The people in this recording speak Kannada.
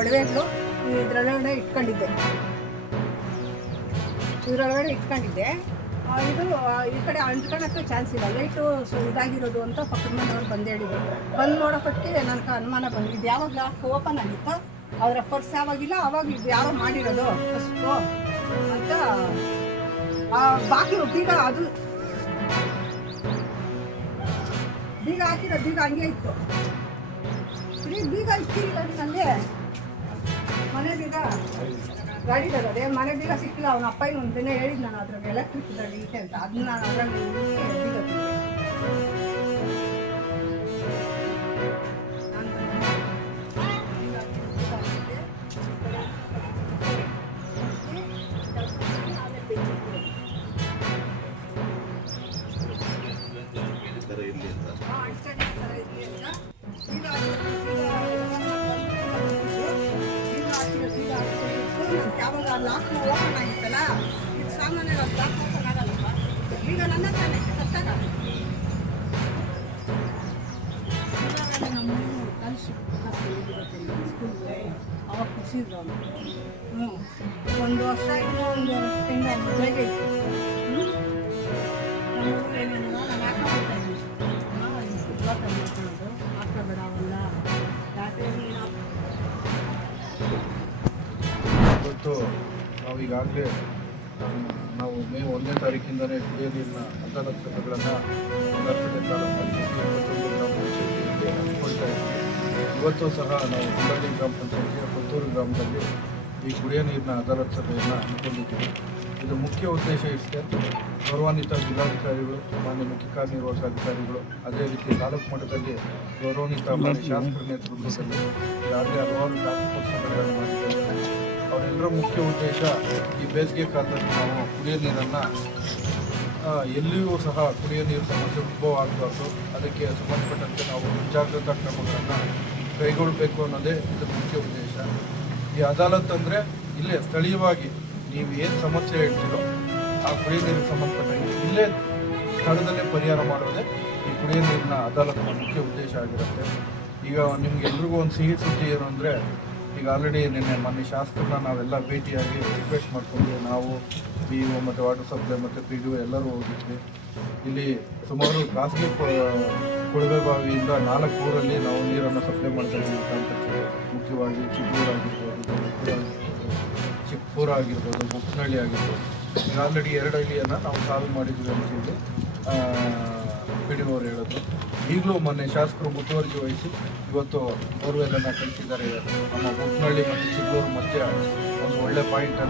ಒಡವೆಗಳು ಇದರೊಳಗಡೆ ಇಟ್ಕೊಂಡಿದ್ದೆ. ಇದು ಈ ಕಡೆ ಅಂಟ್ಕೊಳ್ಳೋಕ್ಕೆ ಚಾನ್ಸ್ ಇಲ್ಲ, ಲೈಟು ಇದಾಗಿರೋದು ಅಂತ ಪಕ್ಕದ ಮನೆಯವ್ರು ಬಂದು ಹೇಳಿದ್ರು. ಬಂದು ನೋಡೋಪಟ್ಟಿಗೆ ನನಗೆ ಅನುಮಾನ ಬಂದು ಇದು ಯಾವಾಗ ಲಾಕ್ ಓಪನ್ ಆಗಿತ್ತು, ಅವರ ಪರ್ಸ್ ಯಾವಾಗಿಲ್ಲ ಅವಾಗ ಇದು ಯಾರೋ ಮಾಡಿರೋದು ಫಸ್ಟು ಅಂತ. ಬಾಗಿಲು ಬೀಗ ಅದು ಬೀಗ ಹಾಕಿರೋ ಬೀಗ ಹಂಗೆ ಇತ್ತು. ಬೀಗ ಇಟ್ಟಿಲ್ಲ ನನಗೆ ಮನೆ ಬೀಗ ಗಾಡಿದಾರೆ, ಮನೆ ಬೀಗ ಸಿಕ್ಕಿಲ್ಲ. ಅವನ ಅಪ್ಪ ಒಂದು ದಿನ ಹೇಳಿದ್ ನಾನು ಅದ್ರಾಗ ಎಲೆಕ್ಟ್ರಿಕ್ ಐತೆ ಅಂತ, ಅದನ್ನ ನಾನು ಅದರಲ್ಲಿ ಬೀಗ ಯಾವಾಗ ಲಾಕ್ ಓಪನ್ ಆಗಿತ್ತಲ್ಲ, ಇದು ಸಾಮಾನ್ಯವಾಗಿ ಲಾಕ್ ಓಪನ್ ಆಗಲ್ಲಪ್ಪ. ಈಗ ನನ್ನ ತಾನೆ ಕತ್ತಾಗಲ್ಲ. ನಮ್ಮ ಕಲಿಸಿ ಸ್ಕೂಲ್ಗೆ ಅವಾಗ ಖುಷಿದ್ರು ಅವನು. 1 ವರ್ಷ ಇನ್ನು 1 ವರ್ಷದಿಂದ ಮದುವೆಗೆ ಇತ್ತು. ಏನೇನು ನಾನು ಹಾಕೋತಾ ಇದ್ದೀನಿ, ಹಾಕೋಬೇಡ ಅವಲ್ಲ ಯಾಕೆ ಇವತ್ತು ನಾವು ಈಗಾಗಲೇ ನಾವು ಮೇ 1ನೇ ತಾರೀಕಿಂದಲೇ ಕುಡಿಯೋ ನೀರಿನ ಅದಾಲತ್ಗಳನ್ನು ನಗರಸಭೆ ತಾಲೂಕು ಗ್ರಾಮ ಪಂಚಾಯತಿಗೆ ಹಮ್ಮಿಕೊಳ್ತಾ ಇದ್ದೀವಿ. ಇವತ್ತು ಸಹ ನಾವು ಗುಂಡಳ್ಳಿ ಗ್ರಾಮ ಪಂಚಾಯತಿಯ ಪುತ್ತೂರು ಗ್ರಾಮದಲ್ಲಿ ಈ ಕುಡಿಯೋ ನೀರಿನ ಅದಾಲತ್ ಸಭೆಯನ್ನು ಹಮ್ಮಿಕೊಂಡಿದ್ದೀವಿ. ಇದು ಮುಖ್ಯ ಉದ್ದೇಶ ಇಷ್ಟೇ, ಗೌರವಾನ್ವಿತ ಜಿಲ್ಲಾಧಿಕಾರಿಗಳು, ಮಾನ್ಯ ಮುಖ್ಯ ಕಾರ್ಯನಿರ್ವಾಹಕ ಅಧಿಕಾರಿಗಳು, ಅದೇ ರೀತಿ ತಾಲೂಕು ಮಟ್ಟದಲ್ಲಿ ಗೌರವಾನ್ವಿತ ಮಾನ್ಯ ಶಾಸಕರ ನೇತೃತ್ವದಲ್ಲಿ ಈಗಾಗಲೇ ಹಲವಾರು ಟಾಸ್ಕ್ ಫೋರ್ಸ್ ಸಭೆಗಳನ್ನು ಮಾಡಿದ್ದೇವೆ. ಅವರೆಲ್ಲರ ಮುಖ್ಯ ಉದ್ದೇಶ ಈ ಬೇಸಿಗೆ ಕಾಲದಲ್ಲಿ ನಾವು ಕುಡಿಯೋ ನೀರನ್ನು ಎಲ್ಲಿಯೂ ಸಹ ಕುಡಿಯೋ ನೀರು ಸಮಸ್ಯೆ ಉದ್ಭವ ಆಗಬಾರ್ದು, ಅದಕ್ಕೆ ಸಂಬಂಧಪಟ್ಟಂತೆ ನಾವು ಮುಂಜಾಗ್ರತಾ ಕ್ರಮಗಳನ್ನು ಕೈಗೊಳ್ಳಬೇಕು ಅನ್ನೋದೇ ಇದರ ಮುಖ್ಯ ಉದ್ದೇಶ. ಈ ಅದಾಲತ್ ಅಂದರೆ ಇಲ್ಲೇ ಸ್ಥಳೀಯವಾಗಿ ನೀವು ಏನು ಸಮಸ್ಯೆ ಹೇಳ್ತೀರೋ ಆ ಕುಡಿಯೋ ನೀರಿಗೆ ಸಂಬಂಧಪಟ್ಟಂಗೆ ಇಲ್ಲೇ ಸ್ಥಳದಲ್ಲೇ ಪರಿಹಾರ ಮಾಡೋದೇ ಈ ಕುಡಿಯೋ ನೀರಿನ ಅದಾಲತ್ನ ಮುಖ್ಯ ಉದ್ದೇಶ ಆಗಿರುತ್ತೆ. ಈಗ ನಿಮ್ಗೆಲ್ರಿಗೂ ಒಂದು ಸಿಹಿ ಸುದ್ದಿ ಏನು ಅಂದರೆ, ಈಗ ಆಲ್ರೆಡಿ ನಿನ್ನೆ ಮೊನ್ನೆ ಶಾಸಕರನ್ನ ನಾವೆಲ್ಲ ಭೇಟಿಯಾಗಿ ರಿಕ್ವೆಸ್ಟ್ ಮಾಡ್ಕೊಂಡು ನಾವು BO ಮತ್ತು ವಾಟರ್ ಸಪ್ಲೈ ಮತ್ತು PDO ಎಲ್ಲರೂ ಹೋಗಿದ್ವಿ. ಇಲ್ಲಿ ಸುಮಾರು ಖಾಸಗಿ ಕೊಳವೆ ಬಾವಿಯಿಂದ 4 ಊರಲ್ಲಿ ನಾವು ನೀರನ್ನು ಸಪ್ಲೈ ಮಾಡ್ತಾ ಇದ್ದೀವಿ. ಗ್ರಾಮ ಪಂಚಾಯತ್ ಮುಖ್ಯವಾಗಿ ಚಿಕ್ಕೂರು ಆಗಿರ್ಬೋದು, ಚಿಕ್ಕಪುರ ಆಗಿರ್ಬೋದು, ಬುಕ್ನಳ್ಳಿ ಆಗಿರ್ಬೋದು. ಈಗ ಆಲ್ರೆಡಿ 2 ಹಳ್ಳಿಯನ್ನು ನಾವು ಸಾಲ್ವ್ ಮಾಡಿದ್ವಿ ಅಂತೇಳಿ PDO ಅವರು ಹೇಳಿದ್ರು. ಈಗಲೂ ಮೊನ್ನೆ ಶಾಸಕರು ಮುತುವರ್ಜಿ ವಹಿಸಿ ಇವತ್ತು ಬೋರ್ವೆಲ್ಲನ್ನು ಕಳಿಸಿದ್ದಾರೆ. ನಮ್ಮ ಬುಕ್ನಳ್ಳಿ ಮತ್ತು ಚಿಕ್ಕೂರು ಮಧ್ಯ ಒಂದು ಒಳ್ಳೆ ಪಾಯಿಂಟನ್ನು